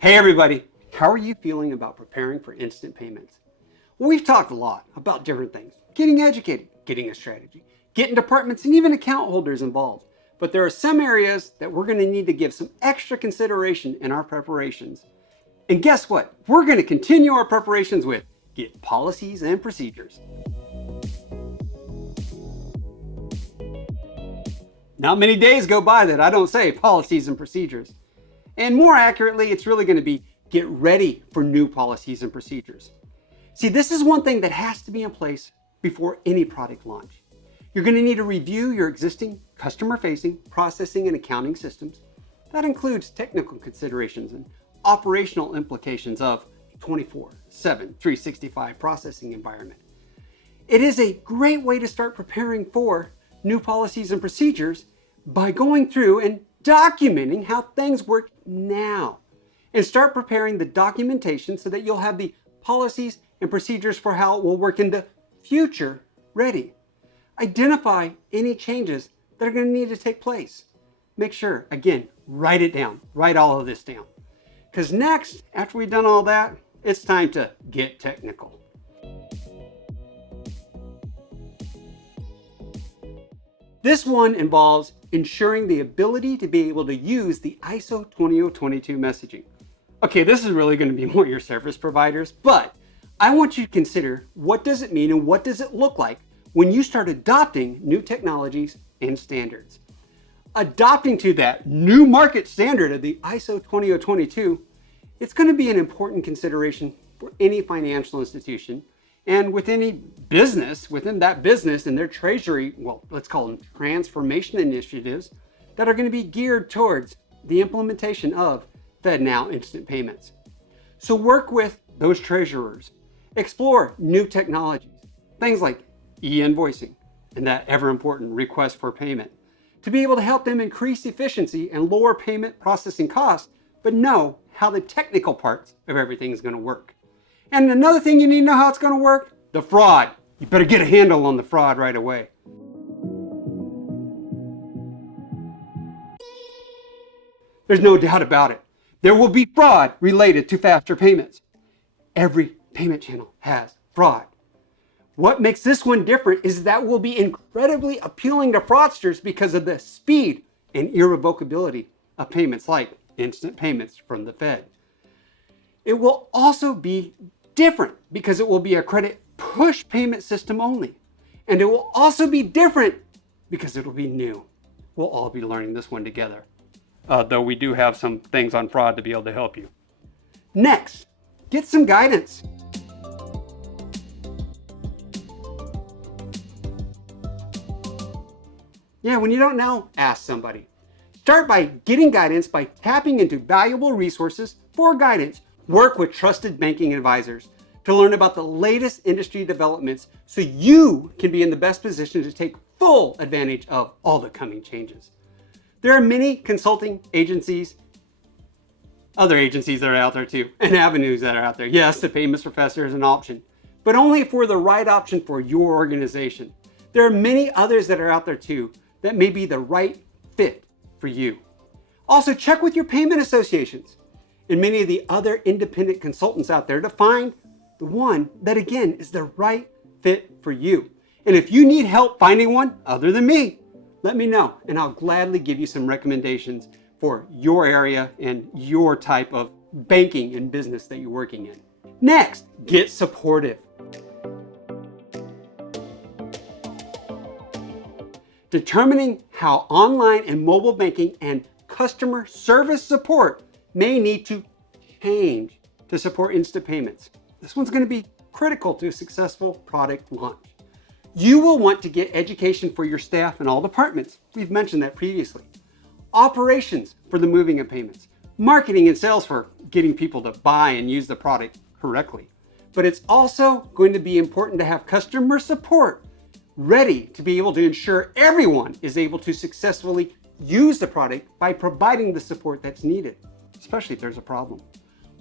Hey everybody, how are you feeling about preparing for instant payments? Well, we've talked a lot about different things, getting educated, getting a strategy, getting departments and even account holders involved. But there are some areas that we're going to need to give some extra consideration in our preparations. And guess what? We're going to continue our preparations with get policies and procedures. Not many days go by that I don't say policies and procedures. And more accurately, it's really going to be get ready for new policies and procedures. See, this is one thing that has to be in place before any product launch. You're going to need to review your existing customer-facing processing and accounting systems. That includes technical considerations and operational implications of a 24/7, 365 processing environment. It is a great way to start preparing for new policies and procedures by going through and documenting how things work now. And start preparing the documentation so that you'll have the policies and procedures for how it will work in the future ready. Identify any changes that are going to need to take place. Make sure, again, write it down. Write all of this down. Because next, after we've done all that, it's time to get technical. This one involves ensuring the ability to be able to use the ISO 20022 messaging. Okay, this is really going to be more your service providers, but I want you to consider what does it mean and what does it look like when you start adopting new technologies and standards. Adopting to that new market standard of the ISO 20022, it's going to be an important consideration for any financial institution and with any business, within that business and their treasury, well, let's call them transformation initiatives that are going to be geared towards the implementation of FedNow instant payments. So work with those treasurers, explore new technologies, things like e-invoicing and that ever important request for payment, to be able to help them increase efficiency and lower payment processing costs, but know how the technical parts of everything is going to work. And another thing you need to know how it's going to work, the fraud. You better get a handle on the fraud right away. There's no doubt about it. There will be fraud related to faster payments. Every payment channel has fraud. What makes this one different is that will be incredibly appealing to fraudsters because of the speed and irrevocability of payments like instant payments from the Fed. It will also be different because it will be a credit push payment system only. And it will also be different because it will be new. We'll all be learning this one together. Though we do have some things on fraud to be able to help you. Next, get some guidance. Yeah, when you don't know, ask somebody. Start by getting guidance by tapping into valuable resources for guidance. Work with trusted banking advisors to learn about the latest industry developments so you can be in the best position to take full advantage of all the coming changes. There are many consulting agencies, other agencies that are out there too, and avenues that are out there. Yes, the payments professor is an option, but only for the right option for your organization. There are many others that are out there too that may be the right fit for you. Also, check with your payment associations and many of the other independent consultants out there to find the one that again is the right fit for you. And if you need help finding one other than me, let me know and I'll gladly give you some recommendations for your area and your type of banking and business that you're working in. Next, get supportive. Determining how online and mobile banking and customer service support may need to change to support instant payments. This one's going to be critical to a successful product launch. You will want to get education for your staff in all departments. We've mentioned that previously. Operations for the moving of payments. Marketing and sales for getting people to buy and use the product correctly. But it's also going to be important to have customer support ready to be able to ensure everyone is able to successfully use the product by providing the support that's needed, especially if there's a problem.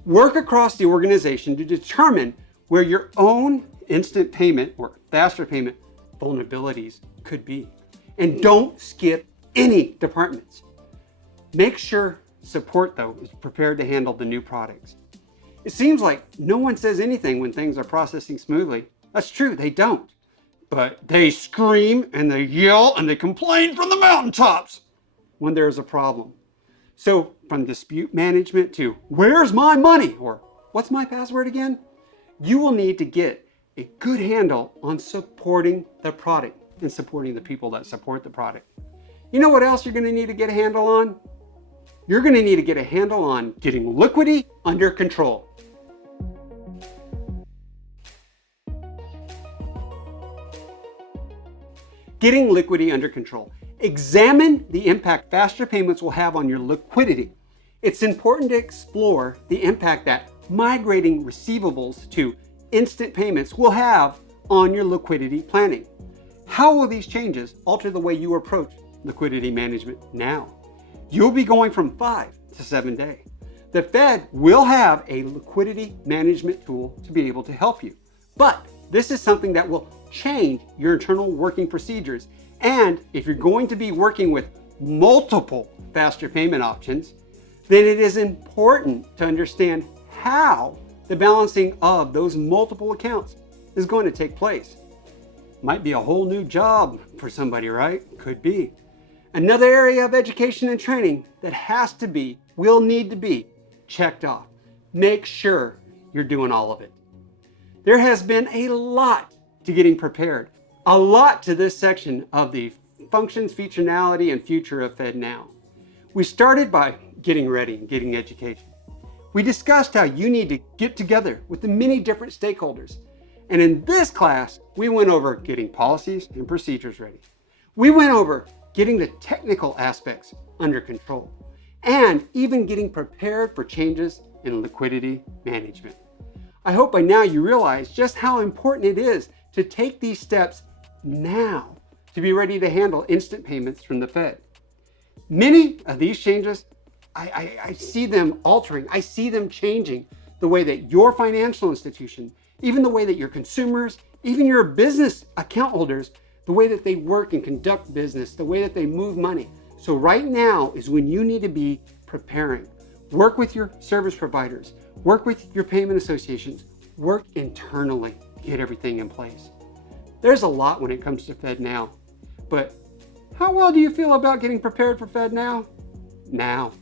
Work across the organization to determine where your own instant payment or faster payment vulnerabilities could be. And don't skip any departments. Make sure support, though, is prepared to handle the new products. It seems like no one says anything when things are processing smoothly. That's true, they don't. But they scream and they yell and they complain from the mountaintops when there's a problem. So from dispute management to where's my money or what's my password again? You will need to get a good handle on supporting the product and supporting the people that support the product. You know what else you're going to need to get a handle on? You're going to need to get a handle on getting liquidity under control. Getting liquidity under control. Examine the impact faster payments will have on your liquidity. It's important to explore the impact that migrating receivables to instant payments will have on your liquidity planning. How will these changes alter the way you approach liquidity management now? You'll be going from 5 to 7 days. The Fed will have a liquidity management tool to be able to help you. But this is something that will change your internal working procedures. And if you're going to be working with multiple faster payment options, then it is important to understand how the balancing of those multiple accounts is going to take place. Might be a whole new job for somebody, right? Could be. Another area of education and training that will need to be checked off. Make sure you're doing all of it. There has been a lot to getting prepared, a lot to this section of the functions, functionality, and future of FedNow. We started by getting ready and getting education. We discussed how you need to get together with the many different stakeholders. And in this class, we went over getting policies and procedures ready. We went over getting the technical aspects under control and even getting prepared for changes in liquidity management. I hope by now you realize just how important it is to take these steps now to be ready to handle instant payments from the Fed. Many of these changes, I see them altering. I see them changing the way that your financial institution, even the way that your consumers, even your business account holders, the way that they work and conduct business, the way that they move money. So right now is when you need to be preparing. Work with your service providers, work with your payment associations, work internally to get everything in place. There's a lot when it comes to FedNow, but how well do you feel about getting prepared for FedNow? Now.